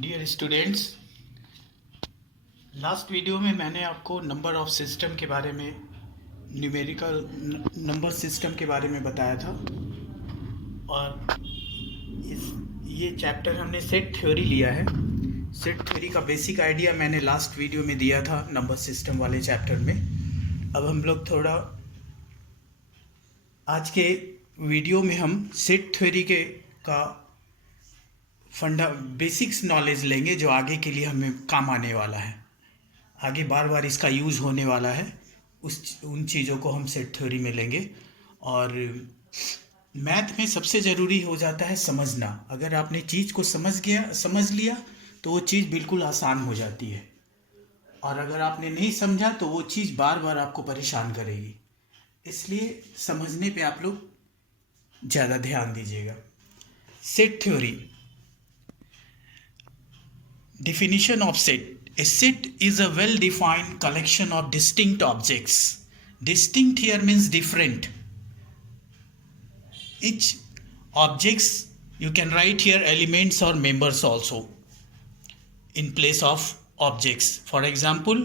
Dear students, last video में मैंने आपको नंबर ऑफ सिस्टम के बारे में, न्यूमेरिकल नंबर सिस्टम के बारे में बताया था। और ये चैप्टर हमने सेट थ्योरी लिया है। सेट थ्योरी का बेसिक आइडिया मैंने लास्ट वीडियो में दिया था नंबर सिस्टम वाले चैप्टर में। अब हम लोग थोड़ा आज के वीडियो में हम सेट थ्योरी के का बेसिक्स नॉलेज लेंगे, जो आगे के लिए हमें काम आने वाला है। आगे बार बार इसका यूज़ होने वाला है। उन चीज़ों को हम सेट थ्योरी में लेंगे। और मैथ में सबसे ज़रूरी हो जाता है समझना। अगर आपने चीज़ को समझ लिया तो वो चीज़ बिल्कुल आसान हो जाती है, और अगर आपने नहीं समझा तो वो चीज़ बार बार आपको परेशान करेगी। इसलिए समझने पे आप लोग ज़्यादा ध्यान दीजिएगा। Set theory. Definition of set. A set is a well-defined collection of distinct objects. Distinct here means different. Each objects, you can write here elements or members also in place of objects. For example,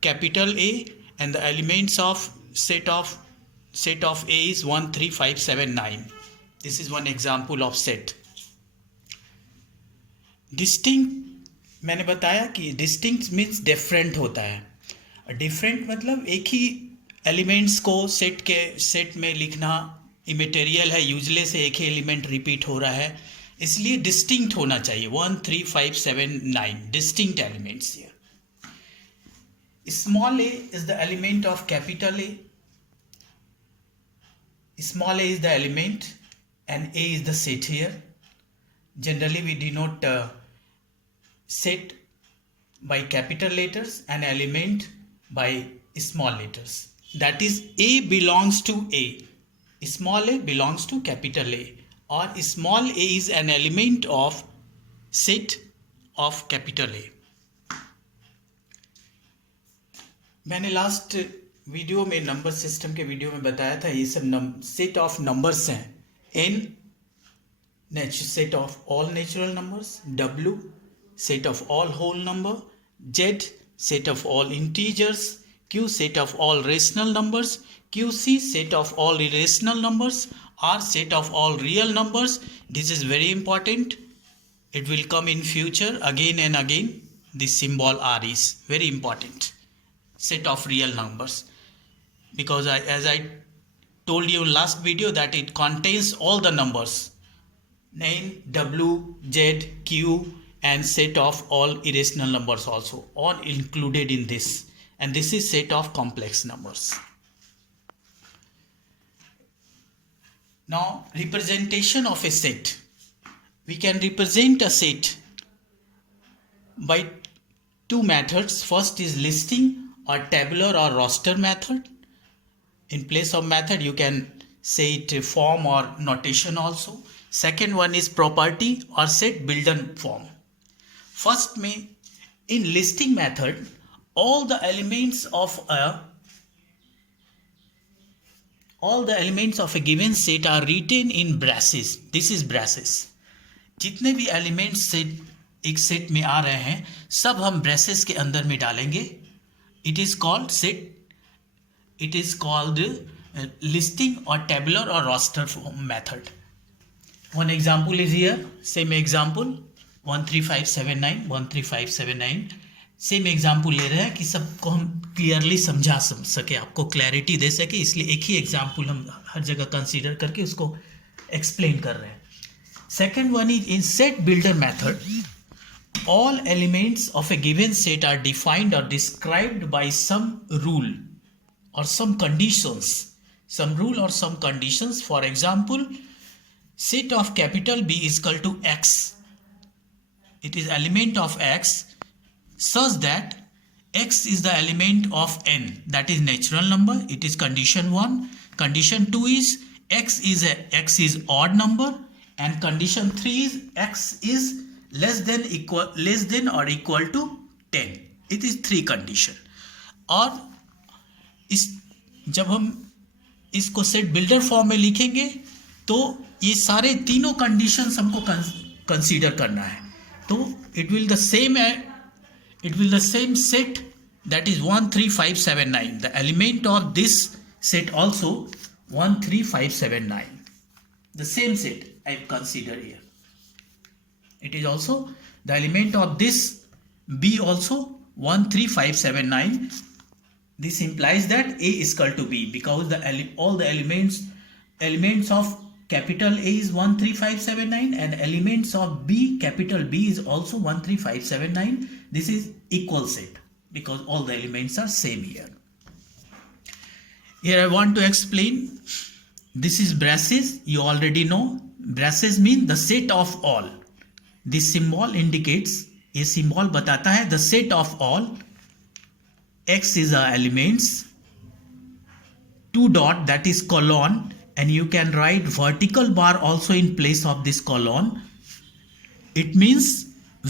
capital A and the elements of set of A is 1, 3, 5, 7, 9. This is one example of set. Distinct, मैंने बताया कि distinct means different होता है। डिफरेंट मतलब एक ही एलिमेंट्स को सेट में लिखना इमेटेरियल है, यूजलेस है, एक ही एलिमेंट रिपीट हो रहा है, इसलिए डिस्टिंक्ट होना चाहिए। 1, 3, 5, 7, 9 distinct elements here. Small A is the element of capital A. Small A is the element and A is the set here. Generally we denote set by capital letters and element by small letters. That is, A belongs to A. Small a belongs to capital A, or small a is an element of set of capital A. मैंने last video में number system के वीडियो में बताया था, ये सब set of numbers हैं। N set of all natural numbers, W set of all whole number, Z set of all integers, Q set of all rational numbers, QC set of all irrational numbers, R set of all real numbers. This is very important. It will come in future again and again. This symbol R is very important. Set of real numbers, because as I told you in last video that it contains all the numbers N, W, Z, Q and set of all irrational numbers also, all included in this, and this is set of complex numbers. Now representation of a set. We can represent a set by two methods. First is listing or tabular or roster method. In place of method you can say it form or notation also. Second one is property or set builder form. First में in listing method all the elements of a given set are written in braces. This is braces. जितने भी elements एक सेट में आ रहे हैं सब हम braces के अंदर में डालेंगे. It is called set. It is called listing or tabular or roster method. One example is here. Same example 1, 3, 5, 7, 9 1, 3, 5, 7, 9. Same example ले रहे हैं कि सबको हम क्लियरली समझा सके, आपको क्लैरिटी दे सके, इसलिए एक ही एग्जाम्पल हम हर जगह कंसीडर करके उसको एक्सप्लेन कर रहे हैं. Second one is in set builder method. All elements of a given set are defined और described by some rule or some conditions, some rule or some conditions. For example, set of capital B is equal to X. It is element of X such that X is the element of N, that is natural number. It is condition 1. Condition 2 is X is odd number, and condition 3 is X is less than or equal to 10. It is 3 condition. और जब हम इसको set builder form में लिखेंगे तो ये सारे तीनों कंडीशंस हमको कंसीडर करना है. तो it will the same set, that is 1 3 5 7 9. The element of this set also 1 3 5 7 9. The same set I consider here. It is also the element of this B also 1 3 5 7 9. This implies that A is equal to B because all the elements of capital A is 1 3 5 7 9 and elements of B, capital B, is also 1 3 5 7 9. This is equal set because all the elements are same here. Here I want to explain. This is braces. You already know. Braces mean the set of all. This symbol indicates, ये symbol बताता है the set of all. X is the elements. 2 dot, that is colon, and you can write vertical bar also in place of this colon. It means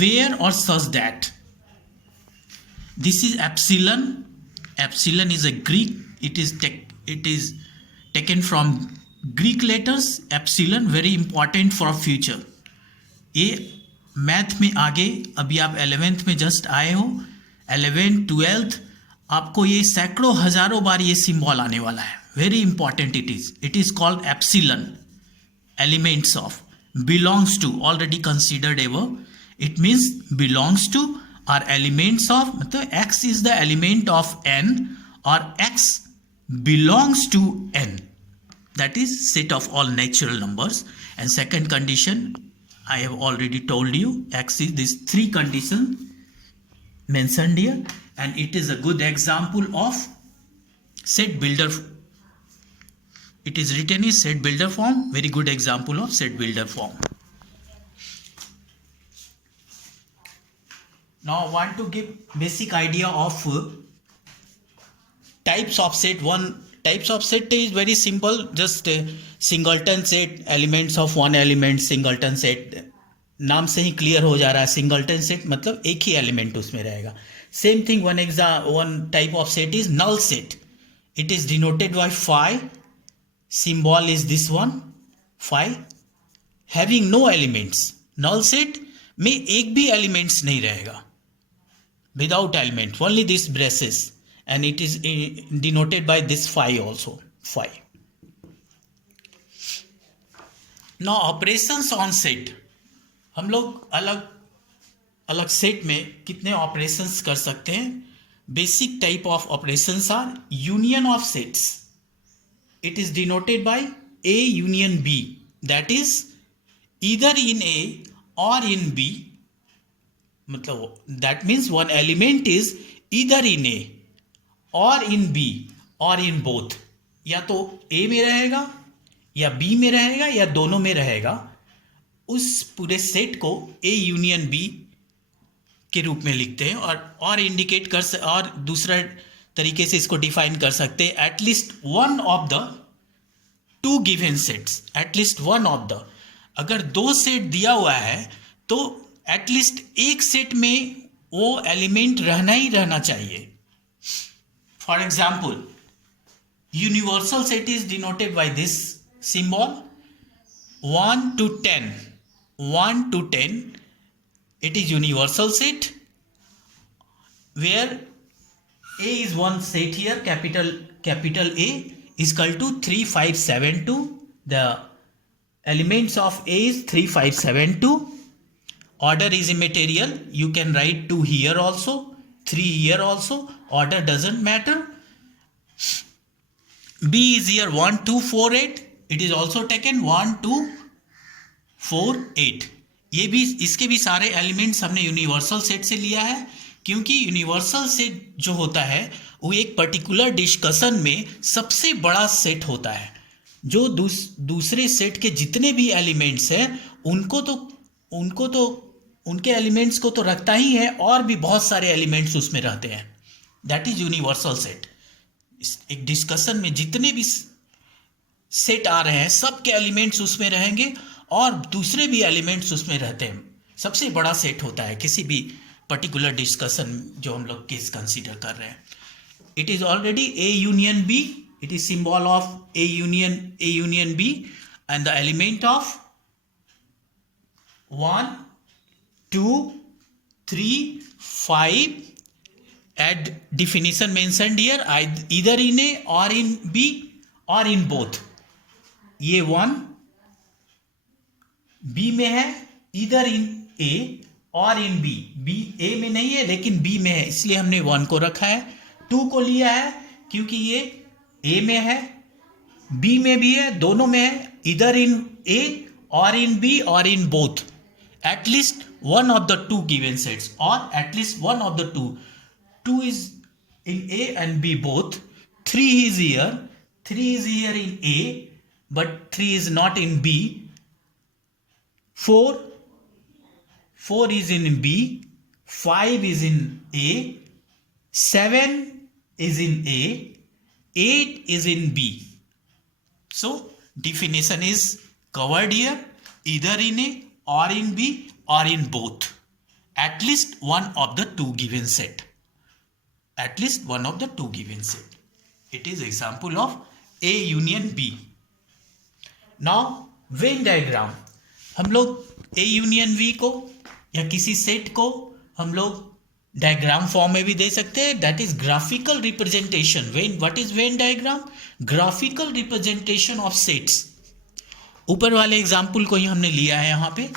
where or such that. This is epsilon. Epsilon is a Greek. It is taken from Greek letters. Epsilon very important for future. ये मैथ में आगे, अभी आप 11th में जस्ट आए हो, 11th 12th, आपको ये सैकड़ों हजारों बार ये सिंबल आने वाला है. Very important it is called epsilon. Elements of, belongs to, already considered ever. It means belongs to are elements of, मतलब x is the element of n और x belongs to n. That is set of all natural numbers. And second condition I have already told you, X is this 3 condition mentioned here, and it is a good example of set builder. It is written in set builder form. Very good example of set builder form. Now I want to give basic idea of types of set. Types of set is very simple, just singleton set, elements of one element, singleton set. नाम से ही क्लियर हो जा रहा है. Singleton set मतलब एक ही element उसमें रहेगा. Same thing one type of set is null set. It is denoted by phi. Symbol is this one, phi, having no elements. Null set में एक भी एलिमेंट्स नहीं रहेगा, without element, only this braces. And it is denoted by this phi also, phi. Now operations on set. हम लोग अलग अलग सेट में कितने ऑपरेशंस कर सकते हैं. Basic type of operations are union of sets. It is denoted by A union B. That is either in A or in B. मतलब that means one element is either in A और in B और in both. या तो ए में रहेगा या बी में रहेगा या दोनों में रहेगा. उस पूरे सेट को ए यूनियन बी के रूप में लिखते हैं. और इंडिकेट कर और दूसरा तरीके से इसको डिफाइन कर सकते हैं. At least one of the 2 given sets. At least one of the, अगर 2 सेट दिया हुआ है तो एटलीस्ट एक सेट में वो एलिमेंट रहना ही रहना चाहिए. For example, universal set is denoted by this symbol 1 to 10. 1 to 10, it is universal set where A is one set here, capital A is equal to 3 5 7 2. The elements of A is 3 5 7 2. Order is immaterial. You can write 2 here also, 3 here also. Order doesn't matter. B is here 1 2 4 8. It is also taken 1 2 4 8. ये भी, इसके भी सारे एलिमेंट्स हमने universal set से लिया है, क्योंकि यूनिवर्सल सेट जो होता है वो एक पर्टिकुलर डिस्कशन में सबसे बड़ा सेट होता है. जो दूसरे सेट के जितने भी एलिमेंट्स हैं उनको तो उनके एलिमेंट्स को तो रखता ही है, और भी बहुत सारे एलिमेंट्स उसमें रहते हैं. That is universal set. एक डिस्कशन में जितने भी सेट आ रहे हैं सबके एलिमेंट्स उसमें रहेंगे और दूसरे भी एलिमेंट्स उसमें रहते हैं. सबसे बड़ा सेट होता है किसी भी पर्टिकुलर डिस्कशन जो हम लोग केस कंसीडर कर रहे हैं. It is already A union B. It is symbol of A union B, and the element of 1 2, 3, 5. Add definition mentioned here, either in A or in B or in both. ये 1 B में है, either in A और in B. B A में नहीं है लेकिन B में है, इसलिए हमने 1 को रखा है. 2 को लिया है क्योंकि ये A में है, B में भी है, दोनों में है, either in A or in B or in both. At least one of the two given sets, or at least one of the two. 2 is in A and B both. 3 is here. 3 is here in A, but 3 is not in B. 4 is in B. 5 is in A. 7 is in A. 8 is in B. So definition is covered here, either in A or in B or in both. At least one of the two given set. At least one of the two given set. It is example of A union B. Now Venn diagram. हम लोग A union V को या किसी सेट को हम लोग diagram form में भी दे सकते हैं. That is graphical representation. What is Venn diagram? Graphical representation of sets. ऊपर वाले एग्जाम्पल को ही हमने लिया है यहाँ पे.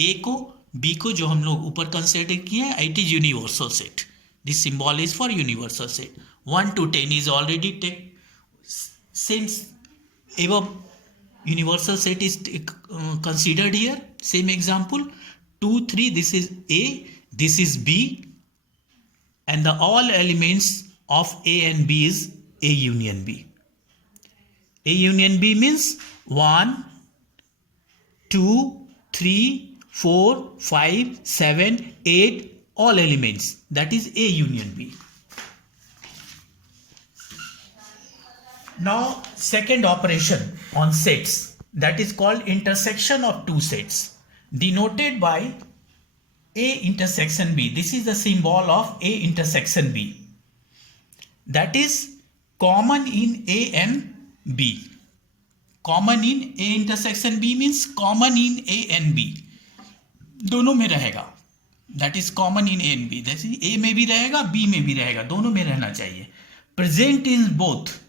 ए को बी को जो हम लोग ऊपर कंसिडर किए हैं, it is universal set. This symbol is for universal set. 1 to 10 is already since above universal set is considered here. Same example. 2, 3, this is A, this is B, and the all elements of A and B is A union B. A union B means 1, 2, 3, 4, 5, 7, 8, all elements. That is A union B. Now second operation on sets, that is called intersection of two sets, denoted by A intersection B. This is the symbol of A intersection B. That is common in A and B. Common in A intersection B means common in A and B. दोनों में रहेगा. That is common in A and B. जैसे A में भी रहेगा, B में भी रहेगा, दोनों में रहना चाहिए. Present in both.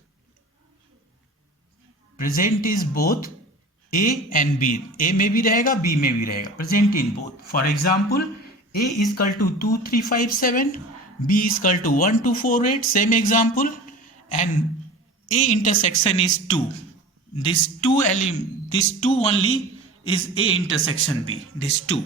Present is both A and B. A में भी रहेगा, B में भी रहेगा. Present in both. For example, A is equal to 2, 3, 5, 7. B is equal to 1, 2, 4, 8. Same example. And A intersection is 2. This 2 only is A intersection B. This 2.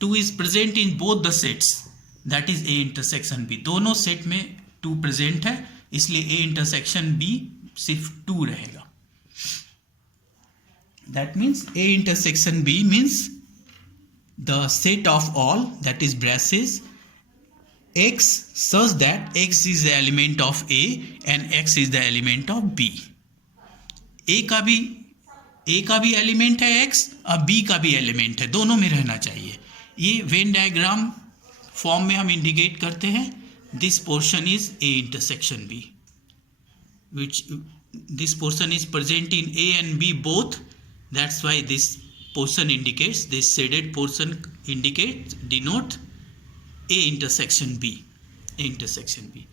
2 is present in both the sets. That is A intersection B. दोनों सेट में 2 प्रेजेंट है, इसलिए A intersection B सिर्फ 2 रहेगा. That means A intersection B means the set of all, that is braces, X such that X is the element of A and X is the element of B. A का भी एलिमेंट है X और B का भी एलिमेंट है, दोनों में रहना चाहिए. ये वेन डायग्राम फॉर्म में हम इंडिकेट करते हैं. This portion is A intersection B, which this portion is present in A and B both. That's why this portion indicates, this shaded portion indicates, denote A intersection B. A intersection B.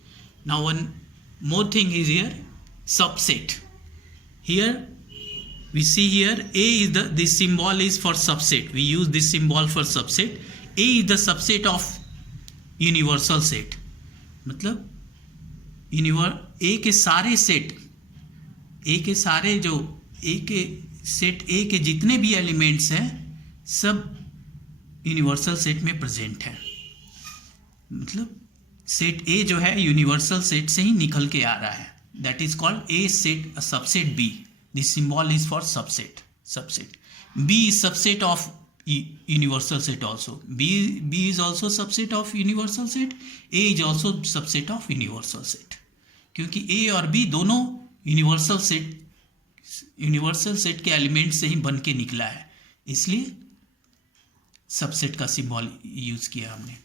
Now one more thing is here, subset. Here we see here A is this symbol is for subset. We use this symbol for subset. A is the subset of universal set. मतलब A के सारे set, A के सारे जो A के set A के जितने भी एलिमेंट्स हैं सब यूनिवर्सल सेट में प्रेजेंट है. मतलब सेट A जो है यूनिवर्सल सेट से ही निकल के आ रहा है. That is called A set subset B. This symbol is for subset. B is subset of universal set also. B is also subset of universal set. A is also subset of universal set. क्योंकि A और B दोनों universal set के एलिमेंट से ही बन के निकला है, इसलिए सबसेट का सिंबल यूज किया हमने.